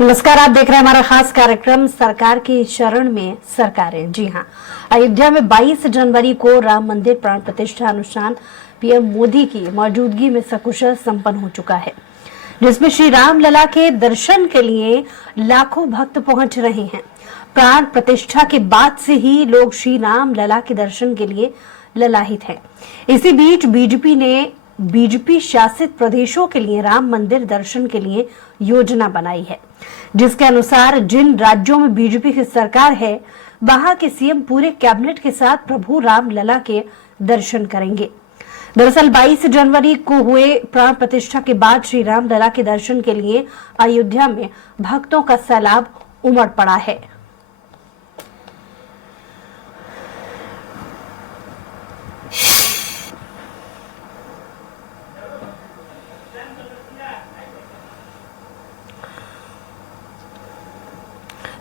नमस्कार, आप देख रहे हैं हमारा खास कार्यक्रम सरकार की शरण में सरकारें। जी हां, अयोध्या में 22 जनवरी को राम मंदिर प्राण प्रतिष्ठा अनुष्ठान पीएम मोदी की मौजूदगी में सकुशल संपन्न हो चुका है, जिसमें श्री राम लला के दर्शन के लिए लाखों भक्त पहुंच रहे हैं। प्राण प्रतिष्ठा के बाद से ही लोग श्री राम लला के दर्शन के लिए ललाहित हैं। इसी बीच बीजेपी शासित प्रदेशों के लिए राम मंदिर दर्शन के लिए योजना बनाई है, जिसके अनुसार जिन राज्यों में बीजेपी की सरकार है वहां के सीएम पूरे कैबिनेट के साथ प्रभु राम लला के दर्शन करेंगे। दरअसल 22 जनवरी को हुए प्राण प्रतिष्ठा के बाद श्री राम लला के दर्शन के लिए अयोध्या में भक्तों का सैलाब उमड़ पड़ा है।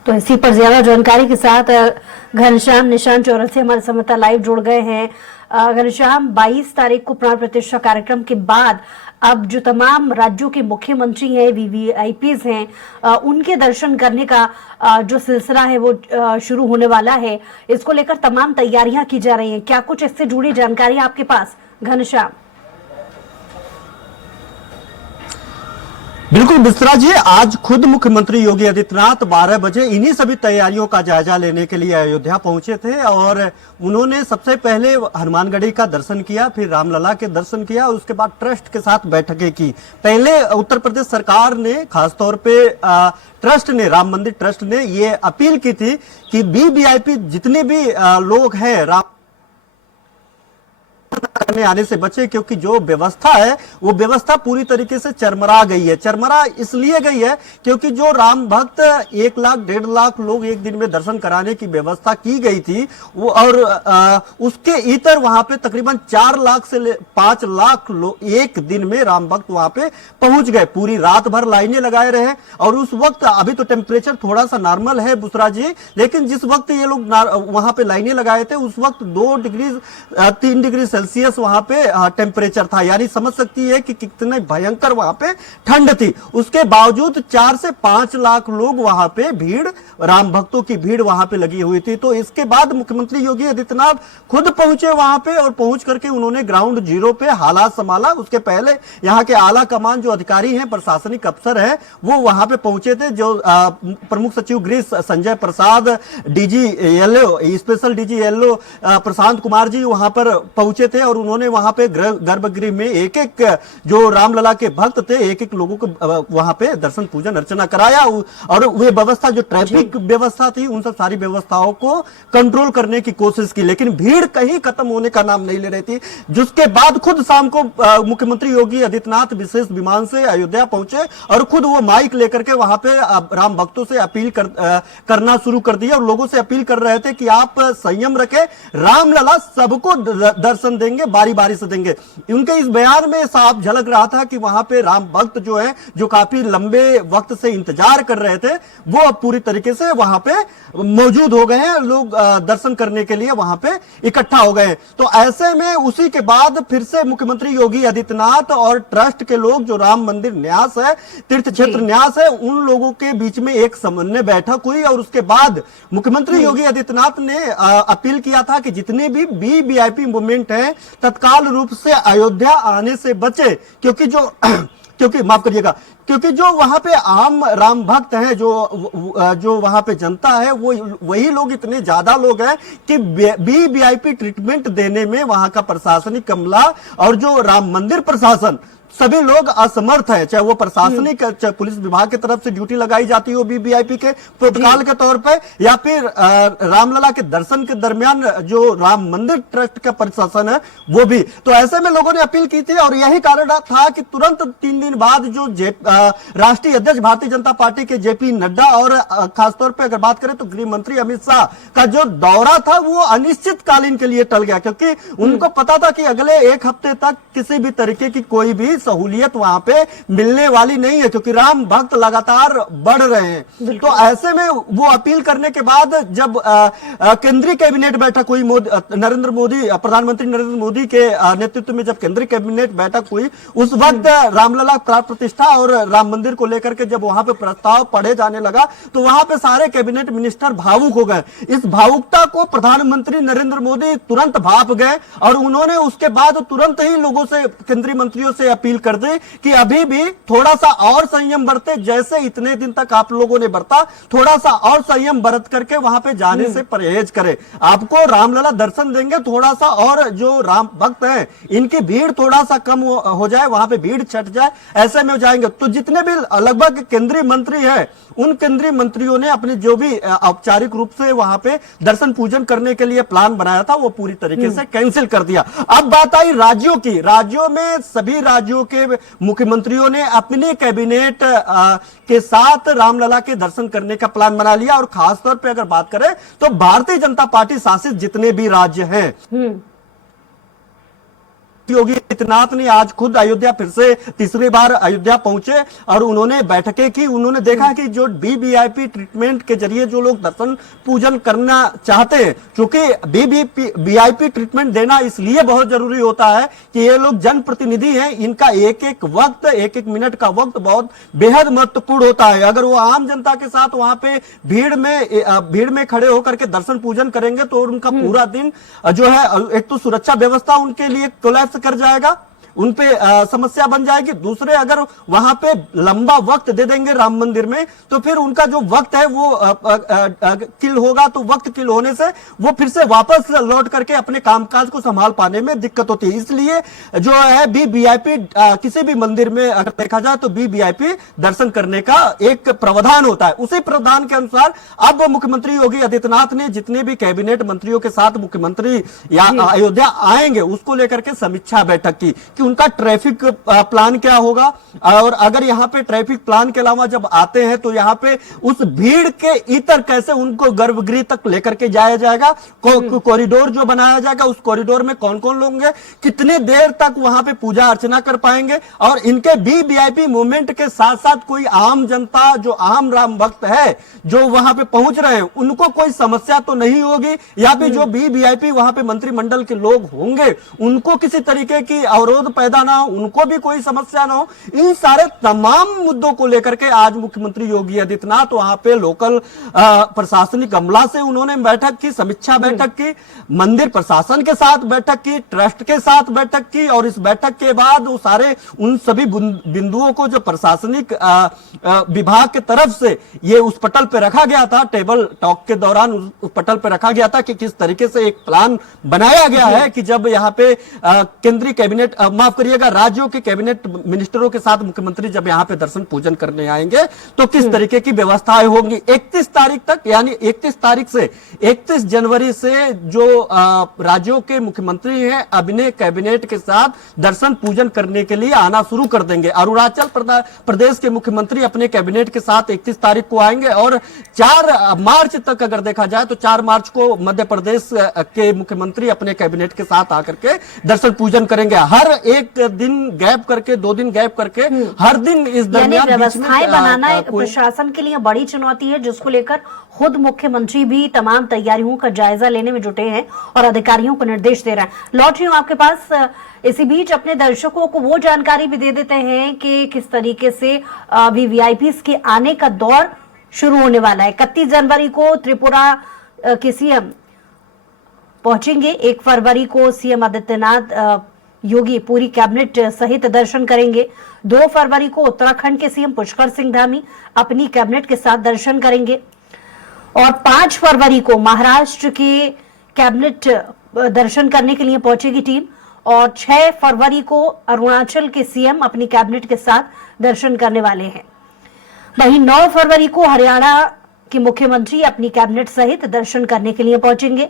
तो इसी पर ज्यादा जानकारी के साथ घनश्याम निशान चौरसिया हमारे संवाददाता लाइव जुड़ गए हैं। घनश्याम, 22 तारीख को प्राण प्रतिष्ठा कार्यक्रम के बाद अब जो तमाम राज्यों के मुख्यमंत्री हैं, वीवीआईपीज हैं, उनके दर्शन करने का जो सिलसिला है वो शुरू होने वाला है। इसको लेकर तमाम तैयारियां की जा रही हैं। क्या कुछ इससे जुड़ी जानकारी आपके पास, घनश्याम? बिल्कुल मिश्रा जी, आज खुद मुख्यमंत्री योगी आदित्यनाथ 12 बजे इन्हीं सभी तैयारियों का जायजा लेने के लिए अयोध्या पहुंचे थे और उन्होंने सबसे पहले हनुमानगढ़ी का दर्शन किया, फिर रामलला के दर्शन किया और उसके बाद ट्रस्ट के साथ बैठकें की। पहले उत्तर प्रदेश सरकार ने खासतौर पे ट्रस्ट ने, राम मंदिर ट्रस्ट ने ये अपील की थी कि वीवीआईपी जितने भी लोग हैं राम करने आने से बचे, क्योंकि जो व्यवस्था है वो व्यवस्था पूरी तरीके से चरमरा गई है। चरमरा इसलिए गई है क्योंकि जो राम भक्त 1 लाख 1.5 लाख लोग एक दिन में दर्शन कराने की व्यवस्था की गई थी वो, और उसके इतर वहां पे तकरीबन 4 लाख से 5 लाख लोग एक दिन में राम भक्त वहां पे पहुंच गए। पूरी रात भर लाइनें लगाए रहे और उस वक्त अभी तो टेम्परेचर थोड़ा सा नॉर्मल है बुसरा जी, लेकिन जिस वक्त ये लोग वहां पे लाइनें लगाए थे उस वक्त 2 डिग्री 3 डिग्री सेल्सियस वहां पे टेम्परेचर था। यानी समझ सकती है कि कितने भयंकर वहां पे ठंड थी। उसके बावजूद 4 से 5 लाख लोग वहां पे भीड़, राम भक्तों की भीड़ वहां पे लगी हुई थी। तो इसके बाद मुख्यमंत्री योगी आदित्यनाथ खुद पहुंचे वहां पे और पहुंच करके उन्होंने ग्राउंड जीरो पे हालात संभाला। उसके पहले यहाँ के आला कमान जो अधिकारी हैं, प्रशासनिक अफसर हैं, वो वहां पे पहुंचे थे। जो प्रमुख सचिव गृह संजय प्रसाद, डीजी येलो, स्पेशल डीजी येलो प्रशांत कुमार जी वहां पर पहुंचे थे और उन्होंने वहां पे गर्भगृह में एक एक जो रामलला के भक्त थे, एक एक लोगों को वहां पे दर्शन पूजन अर्चना कराया और वे व्यवस्था जो ट्रैफिक व्यवस्था थी उन सब सारी व्यवस्थाओं को कंट्रोल करने की कोशिश की, लेकिन भीड़ कहीं खत्म होने का नाम नहीं ले रही थी। जिसके बाद खुद शाम को मुख्यमंत्री योगी आदित्यनाथ विशेष विमान से अयोध्या पहुंचे और खुद वो माइक लेकर के वहां पे राम भक्तों से अपील करना शुरू कर दिया और लोगों से अपील कर रहे थे कि आप संयम रखें, रामलला सबको दर्शन देंगे, बारी बारी से देंगे। उनके इस बयान में साफ झलक रहा था कि वहां पे राम भक्त जो है, जो काफी लंबे वक्त से इंतजार कर रहे थे, वो अब पूरी तरीके से वहां पे मौजूद हो गए हैं। लोग दर्शन करने के लिए वहां पे इकट्ठा हो गए। तो ऐसे में उसी के बाद फिर से मुख्यमंत्री योगी आदित्यनाथ और ट्रस्ट के लोग, जो राम मंदिर न्यास है, तीर्थ क्षेत्र न्यास है, उन लोगों के बीच में एक समन्वय बैठक हुई और उसके बाद मुख्यमंत्री योगी आदित्यनाथ ने अपील किया था कि जितने भी वीवीआईपी मूवमेंट है तत्काल रूप से अयोध्या आने से बचे, क्योंकि माफ करिएगा, क्योंकि जो वहां पे आम राम भक्त हैं, जो वहां पे जनता है, वो वही लोग इतने ज्यादा लोग हैं कि वीवीआईपी ट्रीटमेंट देने में वहां का प्रशासनिक अमला और जो राम मंदिर प्रशासन सभी लोग असमर्थ है। चाहे वो प्रशासनिक, चाहे पुलिस विभाग की तरफ से ड्यूटी लगाई जाती हो वीवीआईपी के प्रोटोकॉल के तौर पे, या फिर रामलला के दर्शन के दरमियान जो राम मंदिर ट्रस्ट का प्रशासन है वो भी। तो ऐसे में लोगों ने अपील की थी और यही कारण था कि तुरंत 3 दिन बाद जो राष्ट्रीय अध्यक्ष भारतीय जनता पार्टी के जेपी नड्डा और खासतौर पर अगर बात करें तो गृह मंत्री अमित शाह का जो दौरा था वो अनिश्चितकालीन के लिए टल गया, क्योंकि उनको पता था कि अगले 1 हफ्ते तक किसी भी तरीके की कोई भी सहूलियत वहां पे मिलने वाली नहीं है, क्योंकि राम भक्त लगातार बढ़ रहे हैं। तो ऐसे में वो अपील करने के बाद जब केंद्रीय कैबिनेट बैठक हुई, नरेंद्र मोदी, प्रधानमंत्री नरेंद्र मोदी के नेतृत्व में जब केंद्रीय कैबिनेट बैठक हुई, उस वक्त रामलला प्राण प्रतिष्ठा और राम मंदिर को लेकर के जब वहां पे प्रस्ताव पढ़े जाने लगा, तो वहां पे सारे कैबिनेट मिनिस्टर भावुक हो गए। इस भावुकता को प्रधानमंत्री नरेंद्र मोदी तुरंत भाप गए और उन्होंने उसके बाद तुरंत ही लोगों से, केंद्रीय मंत्रियों से अपील कर दी कि अभी भी थोड़ा सा और संयम बरते, जैसे इतने दिन तक आप लोगों ने बरता, थोड़ा सा और संयम बरत करके वहां पे जाने से परहेज करें। आपको रामलला दर्शन देंगे, थोड़ा सा और जो राम भक्त हैं इनकी भीड़ थोड़ा सा कम हो जाए, वहां पे भीड़ छट जाए, ऐसे में हो जाएंगे। तो जितने भी लगभग केंद्रीय मंत्री हैं, उन केंद्रीय मंत्रियों ने अपने जो भी औपचारिक रूप से वहां पे दर्शन पूजन करने के लिए प्लान बनाया था, वो पूरी तरीके से कैंसिल कर दिया। अब बात आई राज्यों की। राज्यों में सभी राज्यों के मुख्यमंत्रियों ने अपने कैबिनेट के साथ रामलला के दर्शन करने का प्लान बना लिया। और खासतौर पे अगर बात करें तो भारतीय जनता पार्टी शासित जितने भी राज्य हैं, योगी आदित्यनाथ ने आज खुद अयोध्या, फिर से तीसरी बार अयोध्या पहुंचे और उन्होंने बैठकें की। उन्होंने देखा कि जो वीवीआईपी ट्रीटमेंट के जरिए जो लोग दर्शन पूजन करना चाहते हैं, क्योंकि वीवीआईपी ट्रीटमेंट देना इसलिए बहुत जरूरी होता है कि ये लोग जनप्रतिनिधि हैं, इनका एक एक वक्त, एक एक मिनट का वक्त बहुत बेहद महत्वपूर्ण होता है। अगर वो आम जनता के साथ वहां पे भीड़ में खड़े होकर के दर्शन पूजन करेंगे तो उनका पूरा दिन जो है, एक तो सुरक्षा व्यवस्था उनके लिए कोलैप्स कर जाएगा, उन पे समस्या बन जाएगी। दूसरे, अगर वहां पे लंबा वक्त दे देंगे राम मंदिर में, तो फिर उनका जो वक्त है वो किल होगा। तो वक्त किल होने से वो फिर से वापस लौट करके अपने कामकाज को संभाल पाने में दिक्कत होती है। इसलिए जो है वीवीआईपी, किसी भी मंदिर में अगर देखा जाए तो वीवीआईपी दर्शन करने का एक प्रावधान होता है। उसी प्रावधान के अनुसार अब मुख्यमंत्री योगी आदित्यनाथ ने जितने भी कैबिनेट मंत्रियों के साथ मुख्यमंत्री या अयोध्या आएंगे, उसको लेकर के समीक्षा बैठक की कि उनका ट्रैफिक प्लान क्या होगा। और अगर यहाँ पे ट्रैफिक प्लान के अलावा जब आते हैं तो यहाँ पे उस भीड़ के इतर कैसे उनको गर्भगृह तक लेकर के जाया जाएगा, कॉरिडोर जो बनाया जाएगा, उस कॉरिडोर में कौन कौन लोग होंगे, कितने देर तक वहां पे पूजा अर्चना कर पाएंगे। और इनके वीवीआईपी मूवमेंट के साथ साथ कोई आम जनता, जो आम राम भक्त है, जो वहां पे पहुंच रहे हैं, उनको कोई समस्या तो नहीं होगी, या फिर जो वीवीआईपी वहां पे मंत्रिमंडल के लोग होंगे उनको किसी तरीके की अवरोध पैदा ना हो, उनको भी कोई समस्या ना हो। इन सारे तमाम मुद्दों को लेकर के आज मुख्यमंत्री योगी आदित्यनाथ वहां पे लोकल प्रशासनिक अमला से उन्होंने बैठक की, समीक्षा बैठक की, मंदिर प्रशासन के साथ बैठक की, ट्रस्ट के साथ बैठक की। और इस बैठक के बाद वो सारे उन सभी बिंदुओं को जो प्रशासनिक विभाग की तरफ से ये उस पटल पे रखा गया था, टेबल टॉक के दौरान उस पटल पे रखा गया था कि किस तरीके से एक प्लान बनाया गया है कि जब यहाँ पे केंद्रीय कैबिनेट, माफ करिएगा, राज्यों के कैबिनेट मिनिस्टरों के साथ मुख्यमंत्री जब यहाँ पे दर्शन पूजन करने आएंगे तो किस तरीके की व्यवस्थाएं होंगी। 31 तारीख तक, यानी 31 तारीख से 31 जनवरी से जो राज्यों के मुख्यमंत्री हैं अपने कैबिनेट के साथ दर्शन पूजन करने के लिए आना शुरू कर देंगे। अरुणाचल प्रदेश के मुख्यमंत्री अपने कैबिनेट के साथ 31 तारीख को आएंगे और 4 मार्च तक अगर देखा जाए तो 4 मार्च को मध्य प्रदेश के मुख्यमंत्री अपने कैबिनेट के साथ आकर के दर्शन पूजन करेंगे। हर एक दिन गैप करके, 2 दिन गैप करके, हर दिन इस दरमियान व्यवस्थाएं बनाना एक प्रशासन के लिए बड़ी चुनौती है, जिसको लेकर खुद मुख्यमंत्री भी तमाम तैयारियों का जायजा लेने में जुटे हैं और अधिकारियों को निर्देश दे रहे हैं। लौट रही हूं आपके पास। इसी बीच अपने दर्शकों को वो जानकारी भी दे देते हैं कि किस तरीके से वीवीआईपी के आने का दौर शुरू होने वाला है। 31 जनवरी को त्रिपुरा के सीएम पहुंचेंगे। 1 फरवरी को सीएम आदित्यनाथ योगी पूरी कैबिनेट सहित दर्शन करेंगे। 2 फरवरी को उत्तराखंड के सीएम पुष्कर सिंह धामी अपनी कैबिनेट के साथ दर्शन करेंगे और 5 फरवरी को महाराष्ट्र के कैबिनेट दर्शन करने के लिए पहुंचेगी टीम और 6 फरवरी को अरुणाचल के सीएम अपनी कैबिनेट के साथ दर्शन करने वाले हैं। वहीं 9 फरवरी को हरियाणा के मुख्यमंत्री अपनी कैबिनेट सहित दर्शन करने के लिए पहुंचेंगे।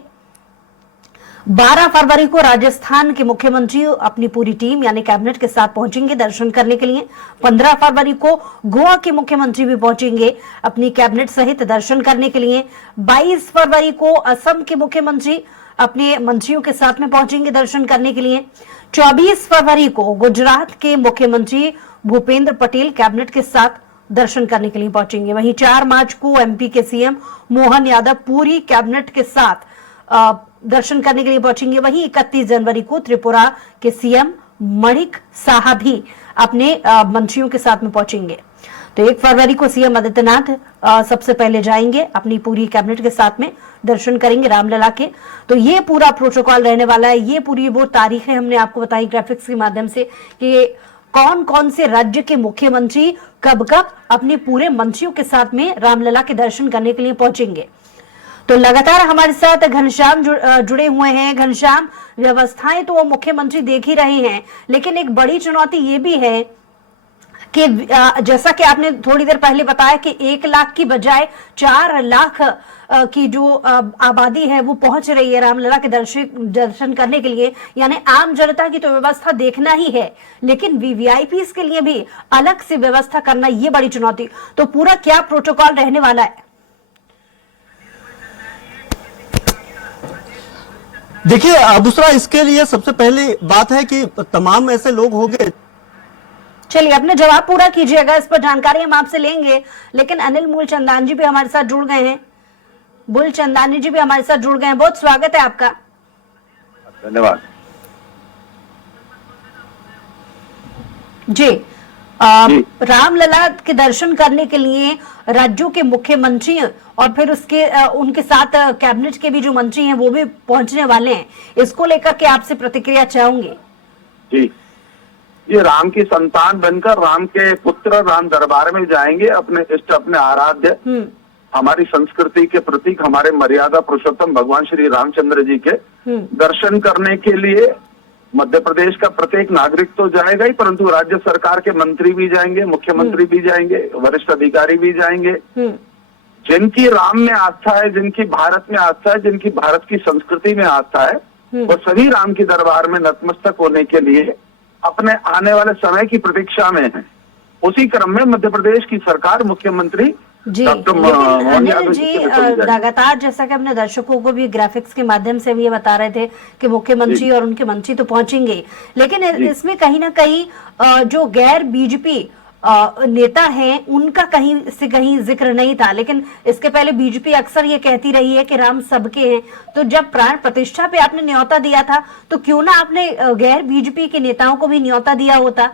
12 फरवरी को राजस्थान के मुख्यमंत्री अपनी पूरी टीम यानी कैबिनेट के साथ पहुंचेंगे दर्शन करने के लिए। 15 फरवरी को गोवा के मुख्यमंत्री भी पहुंचेंगे अपनी कैबिनेट सहित दर्शन करने के लिए। 22 फरवरी को असम के मुख्यमंत्री अपने मंत्रियों के साथ में पहुंचेंगे दर्शन करने के लिए। 24 फरवरी को गुजरात के मुख्यमंत्री भूपेंद्र पटेल कैबिनेट के साथ दर्शन करने के लिए पहुंचेंगे। वहीं 4 मार्च को एमपी के सीएम मोहन यादव पूरी कैबिनेट के साथ दर्शन करने के लिए पहुंचेंगे। वहीं 31 जनवरी को त्रिपुरा के सीएम मणिक साहा भी अपने मंत्रियों के साथ में पहुंचेंगे। तो 1 फरवरी को सीएम आदित्यनाथ सबसे पहले जाएंगे, अपनी पूरी कैबिनेट के साथ में दर्शन करेंगे रामलला के। तो ये पूरा प्रोटोकॉल रहने वाला है। ये पूरी वो तारीखें हमने आपको बताई ग्राफिक्स के माध्यम से कि कौन कौन से राज्य के मुख्यमंत्री कब कब अपने पूरे मंत्रियों के साथ में रामलला के दर्शन करने के लिए पहुंचेंगे। तो लगातार हमारे साथ घनश्याम जुड़े हुए हैं। घनश्याम, व्यवस्थाएं तो वो मुख्यमंत्री देख ही रहे हैं, लेकिन एक बड़ी चुनौती ये भी है कि जैसा कि आपने थोड़ी देर पहले बताया कि 1 लाख की बजाय 4 लाख की जो आबादी है वो पहुंच रही है रामलला के दर्शन करने के लिए, यानी आम जनता की तो व्यवस्था देखना ही है, लेकिन वीवीआईपीज के लिए भी अलग से व्यवस्था करना ये बड़ी चुनौती। तो पूरा क्या प्रोटोकॉल रहने वाला है? देखिए अबुसरा, इसके लिए सबसे पहली बात है कि तमाम ऐसे लोग होंगे। चलिए अपने जवाब पूरा कीजिएगा, इस पर जानकारी हम आपसे लेंगे। लेकिन अनिल मूलचंदानी जी भी हमारे साथ जुड़ गए हैं। मूलचंदानी जी भी हमारे साथ जुड़ गए हैं। बहुत स्वागत है आपका। धन्यवाद जी। रामलला के दर्शन करने के लिए राज्यों के मुख्यमंत्री और फिर उनके साथ कैबिनेट के भी जो मंत्री हैं वो भी पहुंचने वाले हैं। इसको लेकर के आपसे प्रतिक्रिया चाहूंगी। जी, ये राम की संतान बनकर राम के पुत्र राम दरबार में जाएंगे, अपने इष्ट, अपने आराध्य, हमारी संस्कृति के प्रतीक, हमारे मर्यादा पुरुषोत्तम भगवान श्री रामचंद्र जी के दर्शन करने के लिए मध्य प्रदेश का प्रत्येक नागरिक तो जाएगा ही, परंतु राज्य सरकार के मंत्री भी जाएंगे, मुख्यमंत्री भी जाएंगे, वरिष्ठ अधिकारी भी जाएंगे। जिनकी राम में आस्था है, जिनकी भारत में आस्था है, जिनकी भारत की संस्कृति में आस्था है, वो सभी राम के दरबार में नतमस्तक होने के लिए अपने आने वाले समय की प्रतीक्षा में है। उसी क्रम में मध्य प्रदेश की सरकार, मुख्यमंत्री जी, लेकिन अनिल जी लगातार जैसा कि अपने दर्शकों को भी ग्राफिक्स के माध्यम से भी ये बता रहे थे कि मुख्यमंत्री और उनके मंत्री तो पहुंचेंगे, लेकिन इसमें कहीं ना कहीं जो गैर बीजेपी नेता हैं उनका कहीं से कहीं जिक्र नहीं था। लेकिन इसके पहले बीजेपी अक्सर ये कहती रही है कि राम सबके हैं। तो जब प्राण प्रतिष्ठा पे आपने न्योता दिया था तो क्यों ना आपने गैर बीजेपी के नेताओं को भी न्योता दिया होता?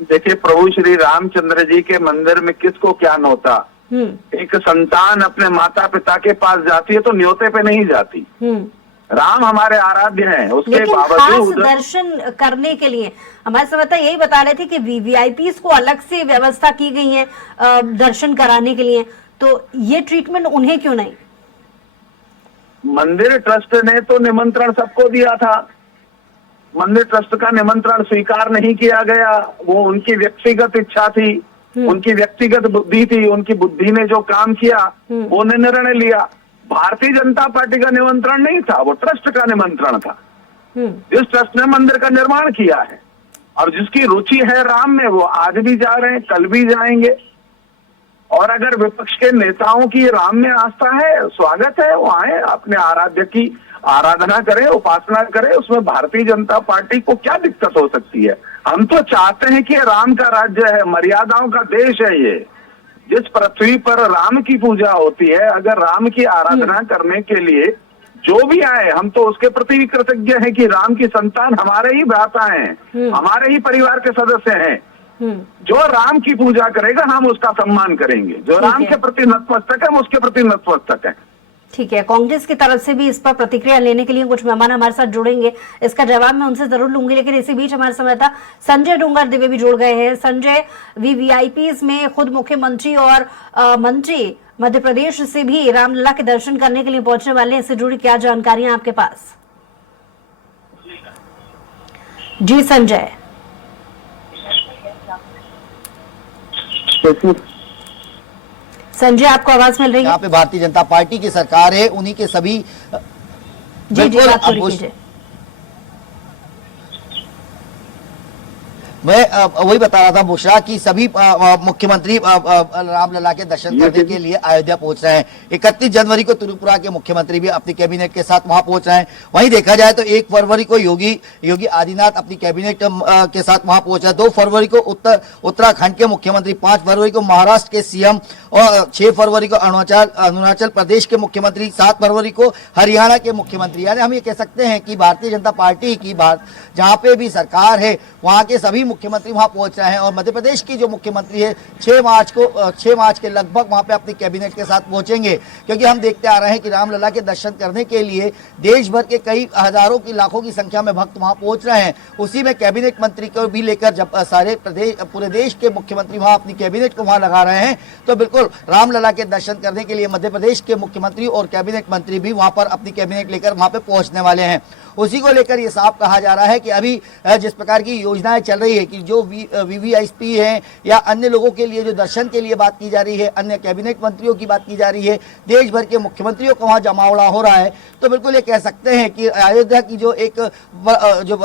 देखिए, प्रभु श्री रामचंद्र जी के मंदिर में किसको क्या न्योता? एक संतान अपने माता पिता के पास जाती है तो न्योते पे नहीं जाती। राम हमारे आराध्य हैं, उसके बावजूद दर्शन करने के लिए हमारे संवाददाता यही बता रहे थे कि वीवीआईपीज को अलग से व्यवस्था की गई है दर्शन कराने के लिए, तो ये ट्रीटमेंट उन्हें क्यों नहीं? मंदिर ट्रस्ट ने तो निमंत्रण सबको दिया था, मंदिर ट्रस्ट का निमंत्रण स्वीकार नहीं किया गया। वो उनकी व्यक्तिगत इच्छा थी, उनकी व्यक्तिगत बुद्धि थी, उनकी बुद्धि ने जो काम किया वो निर्णय लिया। भारतीय जनता पार्टी का निमंत्रण नहीं था, वो ट्रस्ट का निमंत्रण था। जिस ट्रस्ट ने मंदिर का निर्माण किया है और जिसकी रुचि है राम में, वो आज भी जा रहे हैं, कल भी जाएंगे। और अगर विपक्ष के नेताओं की राम में आस्था है, स्वागत है, वो आए, अपने आराध्य की आराधना करें, उपासना करें, उसमें भारतीय जनता पार्टी को क्या दिक्कत हो सकती है? हम तो चाहते हैं कि राम का राज्य है, मर्यादाओं का देश है ये। जिस पृथ्वी पर राम की पूजा होती है, अगर राम की आराधना करने के लिए जो भी आए, हम तो उसके प्रति भी कृतज्ञ हैं कि राम की संतान हमारे ही भ्राता हैं, हमारे ही परिवार के सदस्य हैं। जो राम की पूजा करेगा हम उसका सम्मान करेंगे, जो राम के प्रति नतमस्तक है हम उसके प्रति नतमस्तक है। ठीक है, कांग्रेस की तरफ से भी इस पर प्रतिक्रिया लेने के लिए कुछ मेहमान हमारे साथ जुड़ेंगे, इसका जवाब मैं उनसे जरूर लूंगी। लेकिन इसी बीच हमारे संवाददाता संजय डोंगर दिवे भी जुड़ गए हैं। संजय, वीवीआईपीज में खुद मुख्यमंत्री और मंत्री मध्य प्रदेश से भी रामलला के दर्शन करने के लिए पहुंचने वाले हैं, इससे जुड़ी क्या जानकारियां आपके पास? जी संजय। संजय, आपको आवाज मिल रही है? यहाँ पे भारतीय जनता पार्टी की सरकार है, उन्हीं के सभी जी बात कीजिए। मैं वही बता रहा था बुशरा कि सभी मुख्यमंत्री रामलला के दर्शन करने के लिए अयोध्या पहुंच रहे हैं। 31 जनवरी को त्रिपुरा के मुख्यमंत्री भी अपनी कैबिनेट के साथ वहां पहुंच रहे हैं। वहीं देखा जाए तो 1 फरवरी को योगी आदित्यनाथ अपनी कैबिनेट के साथ वहां पहुंचा। 2 फरवरी को उत्तराखंड के मुख्यमंत्री, 5 फरवरी को महाराष्ट्र के सीएम और 6 फरवरी को अरुणाचल प्रदेश के मुख्यमंत्री, 7 फरवरी को हरियाणा के मुख्यमंत्री। यानी हम ये कह सकते हैं कि भारतीय जनता पार्टी की जहां पे भी सरकार है वहां के सभी मुख्यमंत्री वहां पहुंच रहे हैं। और मध्य प्रदेश की जो मुख्यमंत्री है 6 मार्च के लगभग वहां पे अपनी कैबिनेट के साथ पहुंचेंगे, क्योंकि हम देखते आ रहे हैं कि रामलला के दर्शन करने के लिए देश भर के कई हजारों की लाखों की संख्या में भक्त वहां पहुंच रहे हैं। उसी में कैबिनेट मंत्री को भी लेकर जब सारे पूरे देश के मुख्यमंत्री वहां अपनी कैबिनेट को वहां लगा रहे हैं, तो बिल्कुल रामलला के दर्शन करने के लिए मध्य प्रदेश के मुख्यमंत्री और कैबिनेट मंत्री भी वहां पर अपनी कैबिनेट लेकर वहां पे पहुंचने वाले हैं। उसी को लेकर ये साफ कहा जा रहा है कि अभी जिस प्रकार की योजनाएं चल रही है कि जो वीवीआईपी हैं या अन्य लोगों के लिए जो दर्शन के लिए बात की जा रही है, अन्य कैबिनेट मंत्रियों की बात की जा रही है, देश भर के मुख्यमंत्रियों का वहां जमावड़ा हो रहा है, तो बिल्कुल ये कह सकते हैं कि अयोध्या की जो एक जो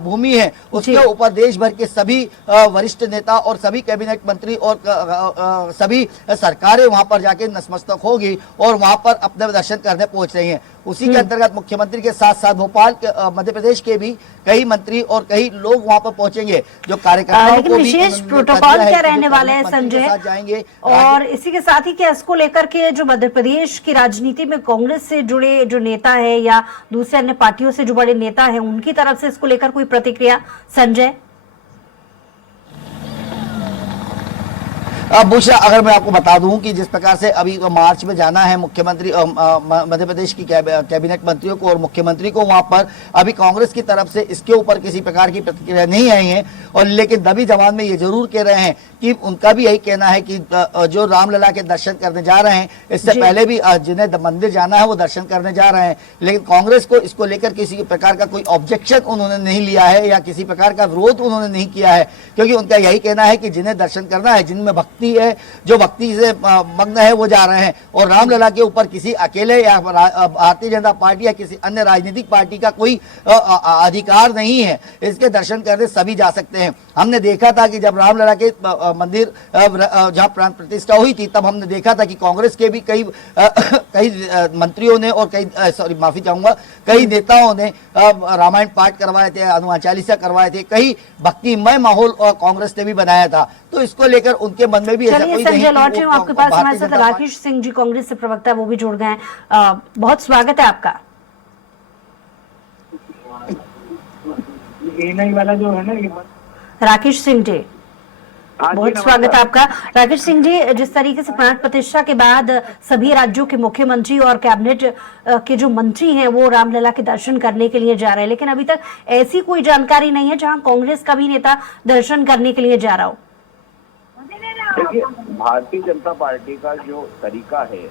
भूमि है उसके ऊपर देश भर के सभी वरिष्ठ नेता और सभी कैबिनेट मंत्री और सभी सरकारें वहां पर जाके नतमस्तक होगी और वहां पर अपने दर्शन करने पहुंच रही हैं। उसी के अंतर्गत मुख्यमंत्री के साथ साथ भोपाल मध्य प्रदेश के भी कई मंत्री और कई लोग वहां पर पहुंचेंगे। जो कार्यकर्ताओं लेकिन को भी विशेष प्रोटोकॉल क्या रहने वाले हैं संजय, जाएंगे। और इसी के साथ ही क्या इसको लेकर के जो मध्य प्रदेश की राजनीति में कांग्रेस से जुड़े जो नेता है या दूसरे अन्य पार्टियों से जो बड़े नेता है उनकी तरफ से इसको लेकर कोई प्रतिक्रिया संजय? बुशरा, अगर मैं आपको बता दूं कि जिस प्रकार से अभी मार्च में जाना है मुख्यमंत्री मध्य प्रदेश की कैबिनेट मंत्रियों को और मुख्यमंत्री को, वहां पर अभी कांग्रेस की तरफ से इसके ऊपर किसी प्रकार की प्रतिक्रिया नहीं आई है। और लेकिन दबी जबान में ये जरूर कह रहे हैं कि उनका भी यही कहना है कि जो रामलला के दर्शन करने जा रहे हैं, इससे पहले भी जिन्हें मंदिर जाना है वो दर्शन करने जा रहे हैं, लेकिन कांग्रेस को इसको लेकर किसी प्रकार का कोई ऑब्जेक्शन उन्होंने नहीं लिया है या किसी प्रकार का विरोध उन्होंने नहीं किया है, क्योंकि उनका यही कहना है कि जिन्हें दर्शन करना है, जिनमें भक्ति है, जो भक्ति से मग्न है, वो जा रहे हैं। और रामलला के ऊपर किसी अकेले या भारतीय जनता पार्टी या किसी अन्य राजनीतिक पार्टी का कोई अधिकार नहीं है। इसके दर्शन करने सभी जा सकते हैं। हमने देखा था कि जब रामलला के मंदिर जहां प्राण प्रतिष्ठा हुई थी, तब हमने देखा था कि कांग्रेस के भी कई मंत्रियों ने और कई नेताओं ने रामायण पाठ करवाए थे, हनुमान चालीसा करवाए थे, कई भक्तिमय माहौल कांग्रेस ने भी बनाया था। तो इसको लेकर उनके मन में भी ऐसा कोई संजय लौट रही हूँ आपके पास। हमारे साथ राकेश सिंह जी कांग्रेस से प्रवक्ता, वो भी जुड़ गए हैं। बहुत स्वागत है आपका। वाला जो है ना राकेश सिंह जी, बहुत स्वागत है आपका। राकेश सिंह जी, जिस तरीके से प्राण प्रतिष्ठा के बाद सभी राज्यों के मुख्यमंत्री और कैबिनेट के जो मंत्री हैं वो रामलला के दर्शन करने के लिए जा रहे हैं, लेकिन अभी तक ऐसी कोई जानकारी नहीं है जहां कांग्रेस का भी नेता दर्शन करने के लिए जा रहा हो। देखिए, भारतीय जनता पार्टी का जो तरीका है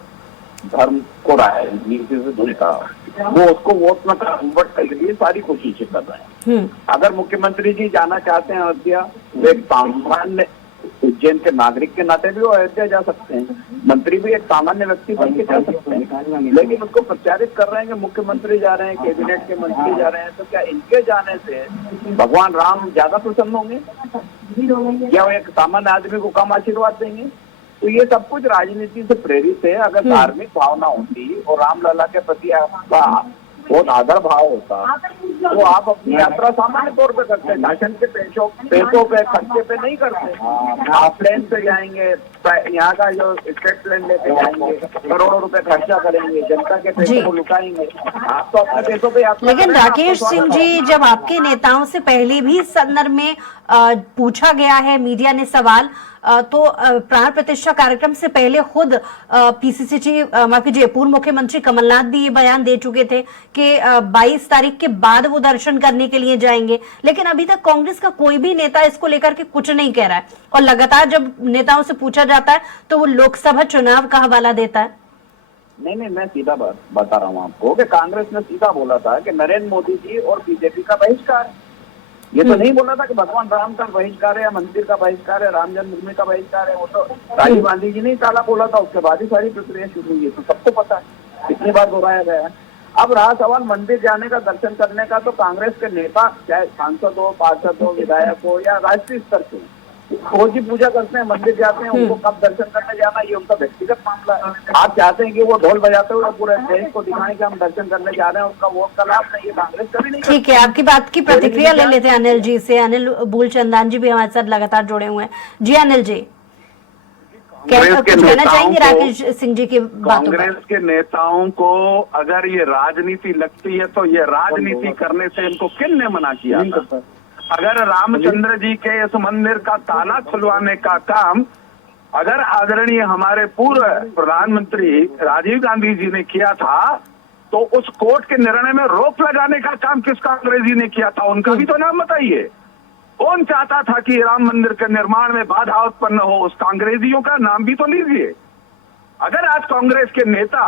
धर्म को राजनीति से दूर का, वो उसको वोट में कन्वर्ट करने के लिए सारी कोशिशें कर रहे हैं। अगर मुख्यमंत्री जी जाना चाहते हैं अयोध्या, वो एक सामान्य उज्जैन के नागरिक के नाते भी वो अयोध्या जा सकते हैं, मंत्री भी एक सामान्य व्यक्ति बन के जा सकते हैं, लेकिन उसको प्रचारित कर रहे हैं कि मुख्यमंत्री जा रहे हैं, कैबिनेट के मंत्री जा रहे हैं, तो क्या इनके जाने से भगवान राम ज्यादा प्रसन्न होंगे या वो एक सामान्य आदमी को कम आशीर्वाद देंगे? तो ये सब कुछ राजनीति से प्रेरित है। अगर धार्मिक भावना होती और रामलला के प्रति आपका बहुत आदर भाव होता तो आप अपनी यात्रा सामान्य तौर पे करते, शासन के पैसों पे खर्चे पे नहीं करते। आप प्लेन से जाएंगे, यहाँ का जो स्टेट प्लेन लेके जाएंगे, करोड़ों रुपए खर्चा करेंगे, जनता के पैसों को लुटाएंगे। आप तो अपने पैसों पे यात्रा। लेकिन राकेश सिंह जी, जब आपके नेताओं से पहले भी इस संदर्भ में पूछा गया है, मीडिया ने सवाल, तो प्राण प्रतिष्ठा कार्यक्रम से पहले खुद पीसीसी माफ कीजिए पूर्व मुख्यमंत्री कमलनाथ भी ये बयान दे चुके थे कि 22 तारीख के बाद वो दर्शन करने के लिए जाएंगे, लेकिन अभी तक कांग्रेस का कोई भी नेता इसको लेकर के कुछ नहीं कह रहा है। और लगातार जब नेताओं से पूछा जाता है तो वो लोकसभा चुनाव का हवाला देता है। नहीं, मैं सीधा बता रहा हूँ आपको कि कांग्रेस ने सीधा बोला था कि नरेंद्र मोदी जी और बीजेपी का बहिष्कार है। ये तो नहीं बोला था कि भगवान राम का बहिष्कार है या मंदिर का बहिष्कार है, राम जन्मभूमि का बहिष्कार है। वो तो राजीव गांधी जी ने ताला बोला था, उसके बाद ही सारी प्रक्रिया शुरू हुई है, तो सबको पता है, कितनी बार दोहराया गया है। अब रहा सवाल मंदिर जाने का, दर्शन करने का, तो कांग्रेस के नेता चाहे सांसद हो, पार्षद हो, विधायक हो या राष्ट्रीय स्तर से रोज ही पूजा करते हैं, मंदिर जाते हैं, उनको कब दर्शन करने जाना ये उनका व्यक्तिगत मामला है। आप चाहते हैं कि वो ढोल बजाते हुए पूरे देश को दिखाएं कि हम दर्शन करने जा रहे हैं, उनका वोट का लाभ नहीं है, कांग्रेस कभी नहीं। ठीक है, आपकी बात की प्रतिक्रिया ले लेते हैं अनिल जी से। अनिल भूलचंदान जी भी हमारे साथ लगातार जुड़े हुए हैं। जी अनिल जी, कुछ कहना चाहेंगे राकेश सिंह जी की बातों पर? कांग्रेस के नेताओं को अगर ये राजनीति लगती है तो ये राजनीति करने से इनको किन ने मना किया था? अगर रामचंद्र जी के इस मंदिर का ताला खुलवाने का काम अगर आदरणीय हमारे पूर्व प्रधानमंत्री राजीव गांधी जी ने किया था, तो उस कोर्ट के निर्णय में रोक लगाने का काम किस कांग्रेसी ने किया था? उनका भी तो नाम बताइए। कौन चाहता था कि राम मंदिर के निर्माण में बाधा उत्पन्न हो? उस कांग्रेसियों का नाम भी तो लीजिए। अगर आज कांग्रेस के नेता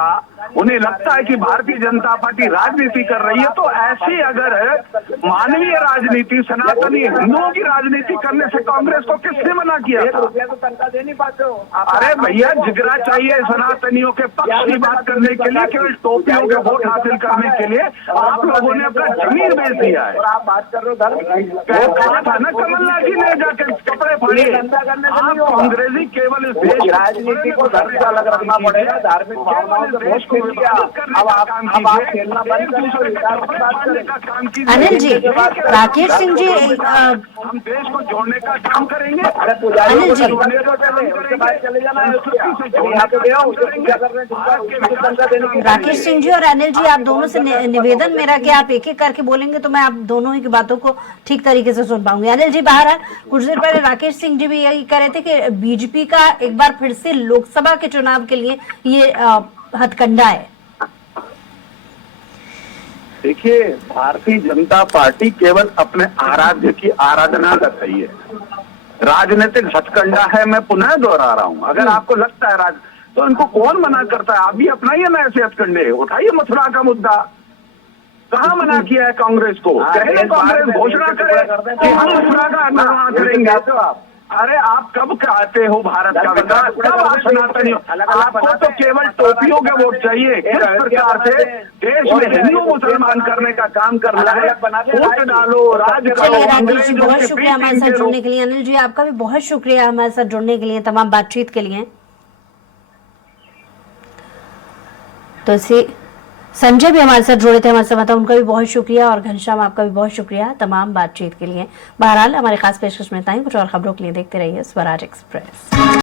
उन्हें लगता है कि भारतीय जनता पार्टी राजनीति कर रही है, तो ऐसी अगर मानवीय राजनीति, सनातनी हिंदुओं की राजनीति करने से कांग्रेस को किसने मना किया था? तो तनख्वाह दे नहीं पाते हो। अरे भैया, जिगरा चाहिए सनातनियों के पक्ष की बात करने के लिए, केवल टोपियों के वोट हासिल करने के लिए आप लोगों ने अपना जमीन बेच दिया है। और आप बात कर रहे हो धर्म, कहा था ना कमलनाथ जी ने जाकर कपड़े फाड़े। आप कांग्रेसी केवल इस देश राजनीति को धर्म का अलग रखना पड़ेगा, धार्मिक भावनाओं से वोट खेल लिया। अब आप खेलना बंद करें, विकास की बात करें। अनिल जी, राकेश सिंह जी, हम देश को जोड़ने का काम करेंगे। अरे पुजारी अनिल जी, उसके बाद चले जाना है, यहाँ पे गया उसको पूजा कर रहे हैं। राकेश सिंह जी और अनिल जी, आप दोनों से निवेदन मेरा कि आप एक एक करके बोलेंगे तो मैं आप दोनों ही की बातों को ठीक तरीके से सुन पाऊंगी। अनिल जी, बहरहाल कुछ देर पहले राकेश सिंह जी भी यही कह रहे थे कि बीजेपी का एक बार फिर से लोकसभा के चुनाव के लिए ये हथकंडा है। देखिए, भारतीय जनता पार्टी केवल अपने आराध्य की आराधना कर रही है, राजनीतिक हथकंडा है। मैं पुनः दोहरा रहा हूं, अगर आपको लगता है तो इनको कौन मना करता है? आप भी अपनाइए ना ऐसे हथकंडे, उठाइए मथुरा का मुद्दा। कहाँ मना किया है कांग्रेस को? पहले कांग्रेस घोषणा करे कि हम मथुरा का निर्माण करेंगे। अरे आप कब कहते हो भारत का विकास? कब आप सनातनी हो? आपको तो केवल टोपियों के वोट चाहिए। किस प्रकार से देश में हिंदू मुसलमान करने का काम करना है? वोट डालो, राज करो। चलिए राकेश जी, बहुत शुक्रिया हमारे साथ जुड़ने के लिए। अनिल जी, आपका भी बहुत शुक्रिया हमारे साथ जुड़ने के लिए, तमाम बातचीत के लिए। तो इसी संजय भी हमारे साथ जुड़े थे हमारे साथ, उनका भी बहुत शुक्रिया, और घनश्याम आपका भी बहुत शुक्रिया तमाम बातचीत के लिए। बहरहाल हमारे खास पेशकश में था ही, कुछ और खबरों के लिए देखते रहिए स्वराज एक्सप्रेस।